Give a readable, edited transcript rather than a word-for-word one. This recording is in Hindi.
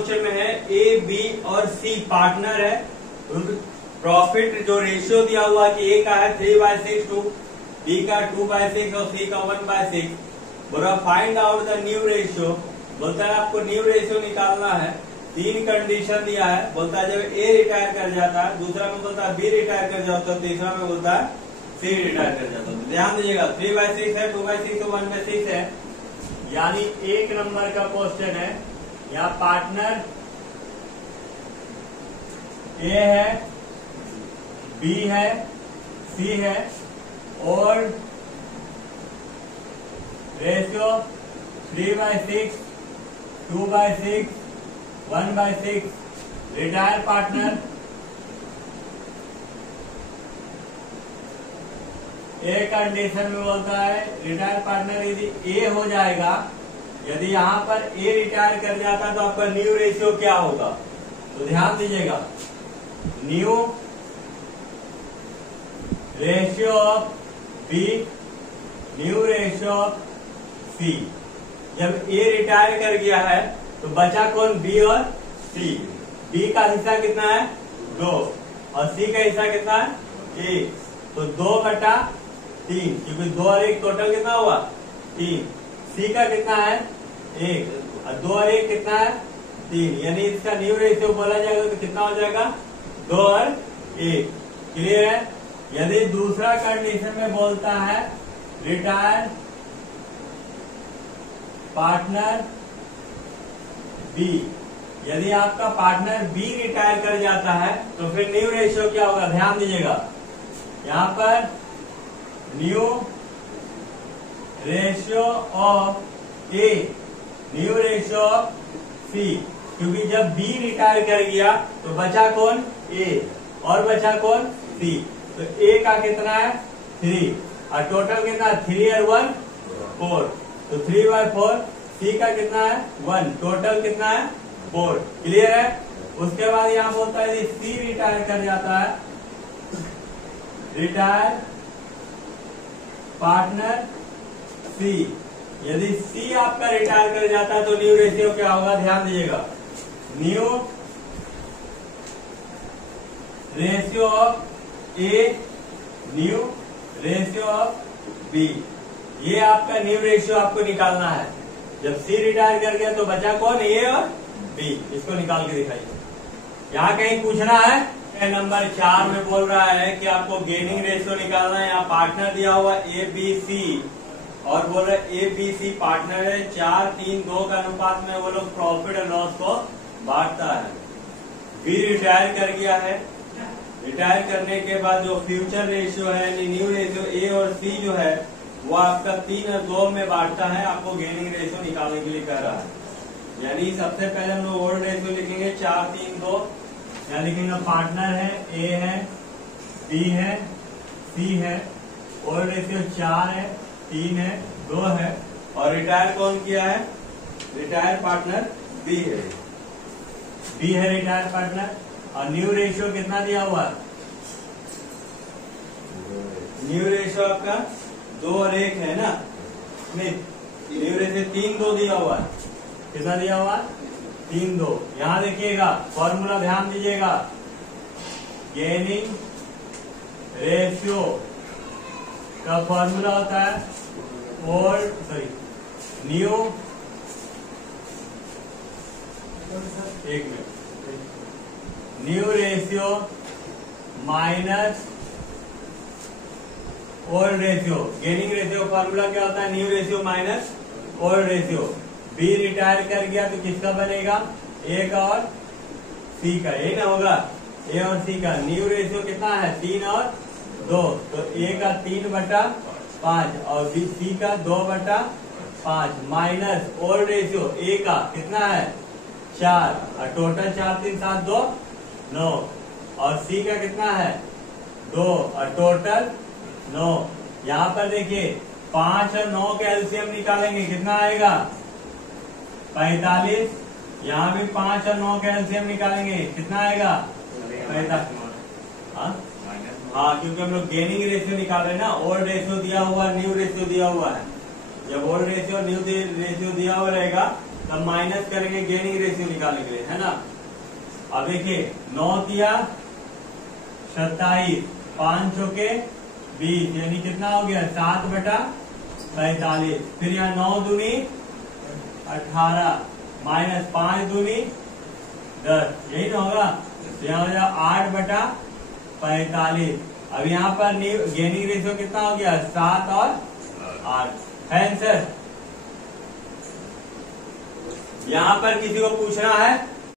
क्वेश्चन में है ए बी और सी पार्टनर है, प्रॉफिट जो रेशियो दिया हुआ कि ए का है 3/6 टू बी का 2/6 और सी का 1/6। बोला find out the new ratio, बोलता है आपको न्यू रेशियो निकालना है। तीन कंडीशन दिया है, बोलता है जब ए रिटायर कर जाता है, दूसरा में बोलता है बी रिटायर कर जाता है, तीसरा में बोलता है सी रिटायर कर जाता है। ध्यान दीजिएगा 3/6 है, 2/6 और 1/6 है, यानी 1 नंबर का क्वेश्चन है। यहाँ पार्टनर ए है, बी है, सी है और ratio 3/6, 2/6, 1/6। Retire partner a condition में बोलता है रिटायर पार्टनर यदि ए हो जाएगा, यदि यहाँ पर ए रिटायर कर जाता तो आपका न्यू रेशियो क्या होगा। तो ध्यान दीजिएगा, new ratio of B, new ratio of C. जब ए रिटायर कर गया है तो बचा कौन, बी और सी। बी का हिस्सा कितना है 2 और सी का हिस्सा कितना है 1, तो 2/3, क्योंकि 2 और 1 टोटल कितना हुआ 3। सी का कितना है 1 और 2 और 1 कितना है 3, यानी इसका न्यू रेशियो बोला जाएगा तो कितना हो जाएगा 2 और 1। क्लियर है। यदि दूसरा कंडीशन में बोलता है रिटायर पार्टनर बी, यदि आपका पार्टनर बी रिटायर कर जाता है तो फिर न्यू रेशियो क्या होगा। ध्यान दीजिएगा, यहाँ पर new ratio of A, new ratio of C, क्योंकि जब बी रिटायर कर गया तो बचा कौन ए और बचा कौन सी। तो ए का कितना है 3 और टोटल कितना 3 और 1 4, तो 3/4। सी का कितना है 1, टोटल कितना है 4। क्लियर है। उसके बाद यहाँ बोलता है यदि सी रिटायर कर जाता है, रिटायर पार्टनर सी, यदि सी आपका रिटायर कर जाता है तो न्यू रेशियो क्या होगा। ध्यान दीजिएगा, new ratio of A, new ratio of B. ये आपका न्यू रेशियो आपको निकालना है। जब सी रिटायर कर गया तो बचा कौन ए और बी, इसको निकाल के दिखाइए। यहाँ कहीं पूछना है, नंबर 4 में बोल रहा है कि आपको गेनिंग रेशियो निकालना है। यहाँ पार्टनर दिया हुआ ए बी सी और बोल रहे ए बी सी पार्टनर है, 4, 3, 2 का अनुपात में वो लोग प्रॉफिट और लॉस को बांटता है। बी रिटायर कर गया है, रिटायर करने के बाद जो फ्यूचर रेशियो है न्यू रेशियो ए और सी जो है वो आपका 3 और 2 में बांटता है। आपको गेनिंग रेशियो निकालने के लिए कह रहा है। यानी सबसे पहले हम लोग ओल्ड रेशियो लिखेंगे 4, 3, 2। यहाँ लिखेंगे पार्टनर है, ए है, बी है, सी है, ओल्ड रेशियो 4 है, 3 है, 2 है और रिटायर कौन किया है, रिटायर पार्टनर बी है। बी है रिटायर पार्टनर और न्यू रेशियो कितना दिया हुआ, न्यू रेशियो आपका 2 और 1 है ना, नहीं न्यू रेशियो 3, 2 दिया हुआ है। कितना दिया हुआ 3, 2। यहां देखिएगा फॉर्मूला ध्यान दीजिएगा, गेनिंग रेशियो का फॉर्मूला होता है न्यू, एक minute, new ratio minus old ratio. Gaining ratio formula क्या होता है, new ratio minus old ratio. B retire कर गया तो किसका बनेगा, ए का और सी का, ये ना होगा ए और सी का। न्यू रेशियो कितना है 3 और 2, तो ए का 3/5 और सी का 2/5 माइनस ओल्ड रेशियो ए का कितना है 4 और टोटल 4, 3, 7, 2, 9 और सी का कितना है 2 और टोटल 9। यहाँ पर देखिए 5 और 9 के एलसीएम निकालेंगे, कितना आएगा 45। यहाँ भी 5 और 9 के एलसीएम निकालेंगे, कितना आएगा 45। हाँ, क्योंकि हम लोग गेनिंग रेशियो निकाल रहे हैं ना, ओल्ड रेशियो दिया हुआ न्यू रेशियो दिया हुआ है। जब ओल्ड रेशियो न्यू रेशियो दिया हुआ रहेगा तब माइनस करेंगे गेनिंग रेशियो निकालने के लिए, है ना। अब देखिए 9 तिया 27, 5 चौके 20, यानी कितना हो गया 7/45। फिर यहाँ 9 दूनी 18 माइनस 5 दूनी 10, यही ना होगा। तो यहाँ हो जाएगा 8/45। अब यहाँ पर गेनिंग रेशियो कितना हो गया 7 और 8 है आंसर। यहाँ पर किसी को पूछना है